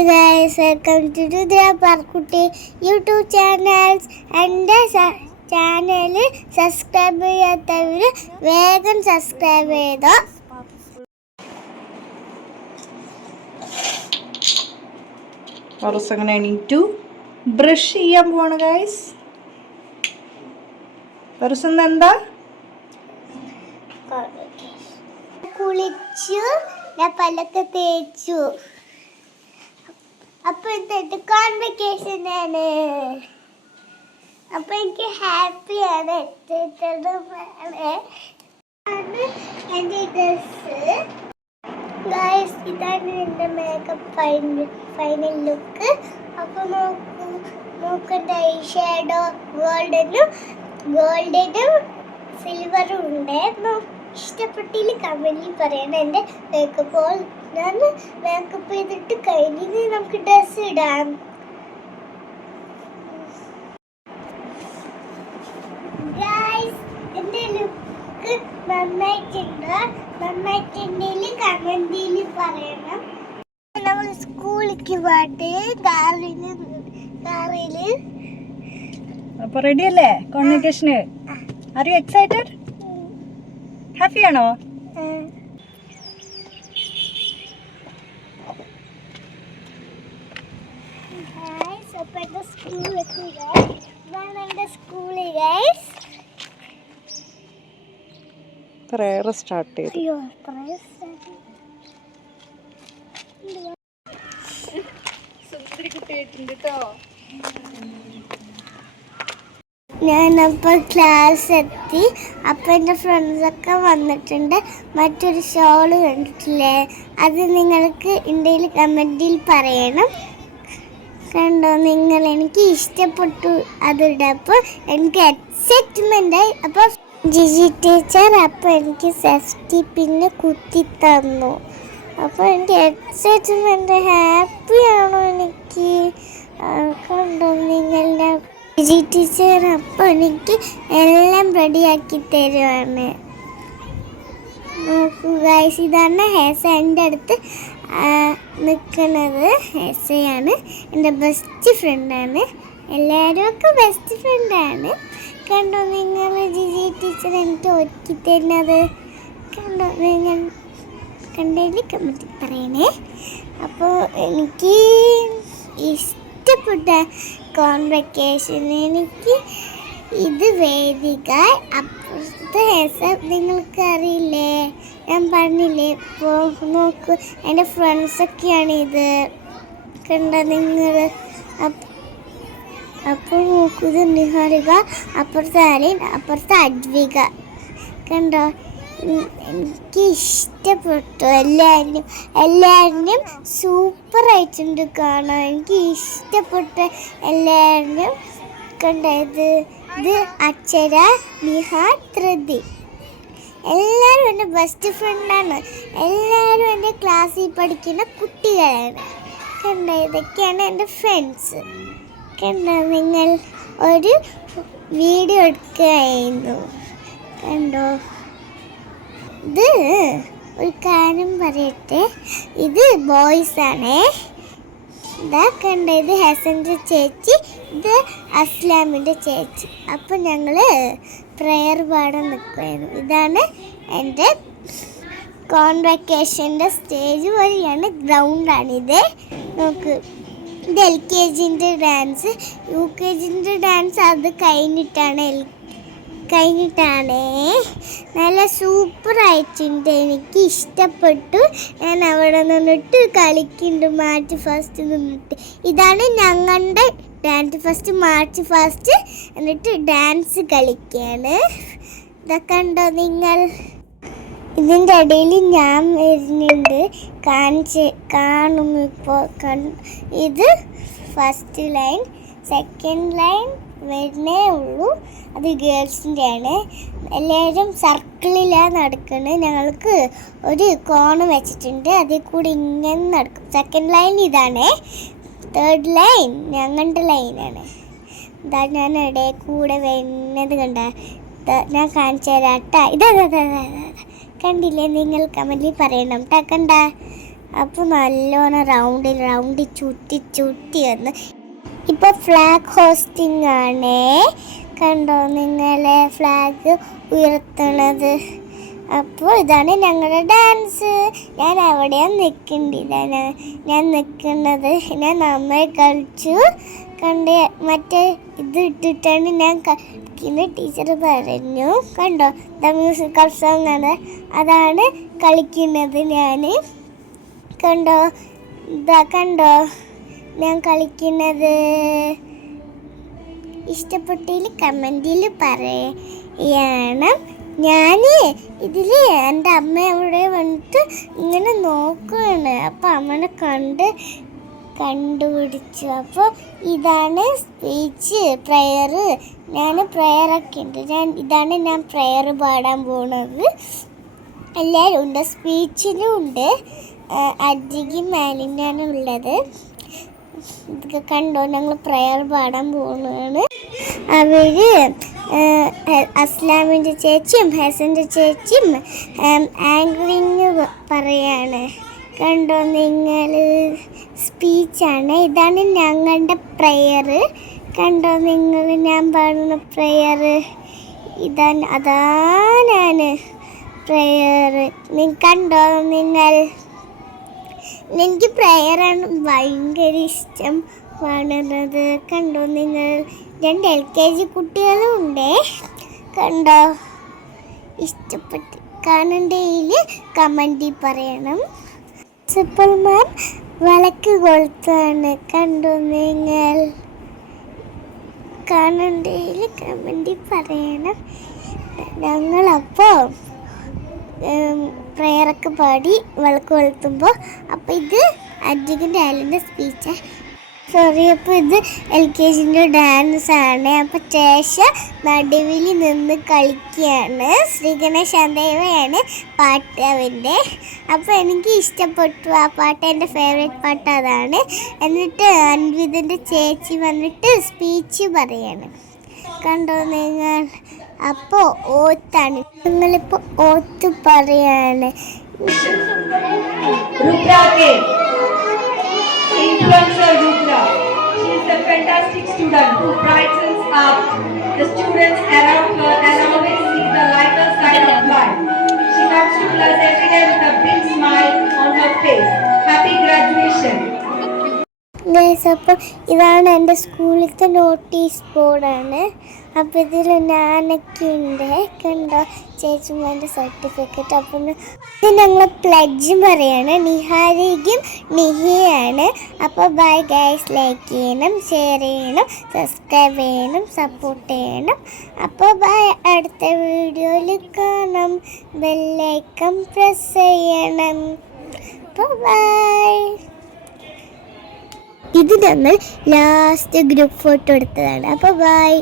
Hi guys, welcome to Rudra Parkutti YouTube channels. എൻ്റെ channel subscribe ചെയ്യാത്തവർ വേഗം subscribe ചെയ്തോ. അങ്ങനെ എണീറ്റു ബ്രഷ് ചെയ്യാൻ പോവാണ് ഗൈസ്. എന്താ കുളിച്ചു, ഞാൻ പല്ലൊക്കെ തേച്ചു. അപ്പൊ എന്നിട്ട് കോൺവെക്കേഷൻ ആണ്. അപ്പൊ എനിക്ക് ഹാപ്പിയാണ്. എൻ്റെ ഡ്രസ് ഗൈസ്, ഇതാണ് എൻ്റെ മേക്കപ്പ് ഫൈനൽ ലുക്ക്. അപ്പൊ നോക്കണ്ട, ഐ ഷാഡോ ഗോൾഡനും സിൽവറും ഉണ്ടായിരുന്നു. ഇഷ്ടപ്പെട്ടില്ല കമന്റിൽ പറയണം. എൻ്റെ മേക്കപ്പ് ഞാൻ മേക്കപ്പ് ചെയ്തിട്ട് കഴിഞ്ഞ് നമുക്ക് ഡ്രസ് ഇടാം. ഗൈസ്, എൻ്റെ ലുക്ക് നന്നായിട്ടുണ്ടെങ്കിൽ കമന്റിൽ പറയണം. നമ്മൾ സ്കൂളിലേക്ക് പോയിട്ട് കാറില് അപ്പൊ റെഡി അല്ലേ convocation? Are you excited? Happy ആണോ? പ്രയർ സ്റ്റാർട്ട് ചെയ്തു. ഞാനപ്പോൾ ക്ലാസ് എത്തി. അപ്പം എൻ്റെ ഫ്രണ്ട്സൊക്കെ വന്നിട്ടുണ്ട്. മറ്റൊരു ഷോള് കണ്ടിട്ടില്ലേ? അത് നിങ്ങൾക്ക് ഇന്ത്യയിൽ കമൻറ്റിൽ പറയണം. കണ്ടോ നിങ്ങൾ? എനിക്ക് ഇഷ്ടപ്പെട്ടു അതിടപ്പോൾ എനിക്ക് എക്സൈറ്റ്മെൻ്റായി. അപ്പോൾ ജിജി ടീച്ചർ അപ്പോൾ എനിക്ക് സേഫ്റ്റി പിന്നെ കുത്തി തന്നു. അപ്പോൾ എനിക്ക് എക്സൈറ്റ്മെൻറ്റ്, ഹാപ്പിയാണോ എനിക്ക്? കണ്ടോ നിങ്ങളുടെ ജിജി ടീച്ചർ അപ്പോൾ എനിക്ക് എല്ലാം റെഡിയാക്കി തരുവാണ്. നോക്കൂ ഗൈസ്, ഇതാണ് ഹേസ എൻ്റെ അടുത്ത് നിൽക്കുന്നത്. ഹേസയാണ് എൻ്റെ ബെസ്റ്റ് ഫ്രണ്ടാണ്. എല്ലാവരും ഒക്കെ ബെസ്റ്റ് ഫ്രണ്ടാണ്. കണ്ടോ നിങ്ങൾ? ജിജി ടീച്ചർ എനിക്ക് ഒരുക്കി തരുന്നത് കണ്ടോ നിങ്ങൾ? കണ്ടതിൽ കമൻറ്റിൽ പറയണേ. അപ്പോൾ എനിക്ക് ഇഷ്ടപ്പെട്ട കോൺവെക്കേഷൻ എനിക്ക് ഇത് വേദിക. അപ്പുറത്തെ ഹേസ നിങ്ങൾക്ക് അറിയില്ലേ? ഞാൻ പറഞ്ഞില്ലേ? ഇപ്പോൾ നോക്കൂ, എൻ്റെ ഫ്രണ്ട്സൊക്കെയാണ് ഇത്. കണ്ട നിങ്ങൾ? അപ്പോൾ നോക്കൂ, ഇത് നിഹാരിക, അപ്പുറത്തെ അലീൻ, അപ്പുറത്തെ അഡ്വിക. കണ്ടോ? എനിക്ക് ഇഷ്ടപ്പെട്ടു. എല്ലാവരും സൂപ്പറായിട്ടുണ്ട് കാണാൻ. എനിക്ക് ഇഷ്ടപ്പെട്ട എല്ലാവരും. കണ്ടോ? ഇത് അക്ഷര, നിഹ, ധൃതി, എല്ലാവരും എൻ്റെ ബെസ്റ്റ് ഫ്രണ്ടാണ്. എല്ലാവരും എൻ്റെ ക്ലാസ്സിൽ പഠിക്കുന്ന കുട്ടികളാണ്. കണ്ടോ? ഇതൊക്കെയാണ് എൻ്റെ ഫ്രണ്ട്സ്. കണ്ടോ നിങ്ങൾ? ഒരു വീഡിയോ എടുക്കുകയായിരുന്നു. കണ്ടോ? ഇത് ഒരു കാര്യം പറയട്ടെ, ഇത് ബോയ്സ് ആണേ. ഇതാ കണ്ട? ഇത് ഹസൻ്റെ ചേച്ചി, ഇത് അസ്ലാമിൻ്റെ ചേച്ചി. അപ്പം ഞങ്ങൾ പ്രെയർ പാടാൻ നിൽക്കുമായിരുന്നു. ഇതാണ് എൻ്റെ കോൺവെക്കേഷൻ്റെ സ്റ്റേജ് വഴിയാണ്, ഗ്രൗണ്ടാണിത്. നോക്ക്, ഇത് LKGൻ്റെ ഡാൻസ്, UKGൻ്റെ ഡാൻസ് അത് കഴിഞ്ഞിട്ടാണേ. നല്ല സൂപ്പറായിട്ടുണ്ട്. എനിക്ക് ഇഷ്ടപ്പെട്ടു. ഞാൻ അവിടെ നിന്നിട്ട് കളിക്കുന്നുണ്ട്, മാർച്ച് ഫസ്റ്റ് നിന്നിട്ട്. ഇതാണ് ഞങ്ങളുടെ മാർച്ച് ഫസ്റ്റ് എന്നിട്ട് ഡാൻസ് കളിക്കുകയാണ്. ഇതൊക്കെ ഉണ്ടോ നിങ്ങൾ? ഇതിൻ്റെ ഇടയിൽ ഞാൻ വരുന്നുണ്ട്, കാണും ഇപ്പോൾ. ഇത് ഫസ്റ്റ് ലൈൻ, സെക്കൻഡ് ലൈൻ വരുന്നേ ഉള്ളൂ. അത് ഗേൾസിൻ്റെ ആണ്. എല്ലാവരും സർക്കിളിലാണ് നടക്കുന്നത്. ഞങ്ങൾക്ക് ഒരു കോണ് വെച്ചിട്ടുണ്ട്, അതിൽ കൂടി ഇങ്ങനെ നടക്കും. സെക്കൻഡ് ലൈൻ ഇതാണ്. തേർഡ് ലൈൻ ഞങ്ങളുടെ ലൈനാണ്. ഇതാ ഞാൻ ഇടയിൽ കൂടെ വരുന്നത് കണ്ട? ഞാൻ കാണിച്ചു തരാം കേട്ടോ. ഇതാ കണ്ടില്ലേ? നിങ്ങൾ കമൻറ്റിൽ പറയണം കേട്ടോ. കണ്ട? അപ്പോൾ നല്ലോണം റൗണ്ടിൽ ചുറ്റി വന്ന് ഇപ്പോൾ ഫ്ലാഗ് ഹോസ്റ്റിംഗ് ആണ്. കണ്ടോ നിങ്ങളെ ഫ്ലാഗ് ഉയർത്തണത്. അപ്പോൾ ഇതാണ് ഞങ്ങളുടെ ഡാൻസ്. ഞാൻ അവിടെയാണ് നിൽക്കേണ്ടത്. ഇതാണ് ഞാൻ നിൽക്കുന്നത്. ഞാൻ നന്നായി കളിച്ചു. കണ്ട് മറ്റേ ഇത് ഇട്ടിട്ടാണ് ഞാൻ കളിക്കുന്നത്. ടീച്ചർ പറഞ്ഞു കണ്ടോ ദ മ്യൂസിക്കൽ സോങ് ആണ്, അതാണ് കളിക്കുന്നത് ഞാൻ. കണ്ടോ കണ്ടോ ഞാൻ കളിക്കുന്നത്. ഇഷ്ടപ്പെട്ടിൽ കമൻറ്റിൽ പറയണം. ഞാൻ ഇതിൽ എൻ്റെ അമ്മ അവിടെ വന്നിട്ട് ഇങ്ങനെ നോക്കുകയാണ്. അപ്പോൾ അമ്മനെ കണ്ടുപിടിച്ചു. അപ്പോൾ ഇതാണ് സ്പീച്ച് പ്രെയർ. ഞാൻ പ്രെയറൊക്കെ ഉണ്ട്. ഇതാണ് ഞാൻ പ്രെയർ പാടാൻ പോകുന്നത്. എല്ലാവരും ഉണ്ട്, സ്പീച്ചിലും ഉണ്ട്. അജിക്കും മാലിനാണ് ഉള്ളത്. ഇതൊക്കെ കണ്ടോ ഞങ്ങൾ പ്രെയർ പാടാൻ പോകുന്നതാണ്. അവർ അസ്ലാമിൻ്റെ ചേച്ചിയും ഹസൻ്റെ ചേച്ചിയും ആങ്കറിങ് പറയാണ്. കണ്ടോ നിങ്ങൾ സ്പീച്ചാണ്. ഇതാണ് ഞങ്ങളുടെ പ്രെയർ. കണ്ടോ നിങ്ങൾ ഞാൻ പാടുന്ന പ്രെയർ. അതാണ് പ്രെയർ. കണ്ടോ നിങ്ങൾ. എനിക്ക് പ്രെയറാണ് ഭയങ്കര ഇഷ്ടം പാടുന്നത്. കണ്ടോ നിങ്ങൾ. 2 LKG കുട്ടികളും ഉണ്ടേ. കണ്ടോ ഇഷ്ടപ്പെട്ട് കാണണ്ടേൽ കമൻറ്റിൽ പറയണം. പ്രിൻസിപ്പൽ മാം വിളക്ക് കൊളുത്താണ്. കണ്ടോ നിങ്ങൾ. കാണണ്ടേൽ കമൻറ്റിൽ പറയണം. ഞങ്ങളപ്പോൾ പ്രെയറൊക്കെ പാടി വിളക്ക് കൊളുത്തുമ്പോൾ അപ്പോൾ ഇത് അജിക്കിൻ്റെ ആലിൻ്റെ സ്പീച്ചാണ്. സോറി, അപ്പോൾ ഇത് LKGൻ്റെ ഡാൻസാണ്. അപ്പോൾ ശേഷ നടുവിൽ നിന്ന് കളിക്കുകയാണ്. ശ്രീഗണേശാന്തേവയാണ് പാട്ട് അവൻ്റെ. അപ്പോൾ എനിക്ക് ഇഷ്ടപ്പെട്ടു ആ പാട്ട്. എൻ്റെ ഫേവറേറ്റ് പാട്ട് അതാണ്. എന്നിട്ട് അൻവിതിൻ്റെ ചേച്ചി വന്നിട്ട് സ്പീച്ച് പറയാണ്. കണ്ടോ നിങ്ങൾ. അപ്പോൾ ഓത്താണ്. നിങ്ങളിപ്പോൾ ഓത്ത് പറയാണ്. Influencer Rudra. She is a fantastic student who brightens up the students around her and always sees the lighter side of life. She comes to class every day with a big smile on her face. Happy graduation. Guys, അപ്പോൾ ഇതാണ് എൻ്റെ സ്കൂളിലത്തെ notice ബോർഡാണ്. അപ്പോൾ ഇതിൽ ഞാനൊക്കെ ഉണ്ട്. കണ്ടോ ചേച്ചിമാരുടെ certificate. അപ്പം ഇത് ഞങ്ങൾ പ്ലഡ്ജ് പറയാണ്. നിഹാരിക്കും നിഹിയാണ്. അപ്പോൾ ബൈ ഗൈസ്. ലൈക്ക് ചെയ്യണം, ഷെയർ ചെയ്യണം, സബ്സ്ക്രൈബ് ചെയ്യണം, സപ്പോർട്ട് ചെയ്യണം. അപ്പോൾ ബൈ. അടുത്ത വീഡിയോയിൽ കാണാം. ബെല്ലൈക്കൺ പ്രസ് ചെയ്യണം. അപ്പോൾ ബൈ. ഇത് ഞങ്ങൾ ലാസ്റ്റ് ഗ്രൂപ്പ് ഫോട്ടോ എടുത്തതാണ്. അപ്പോൾ ബൈ.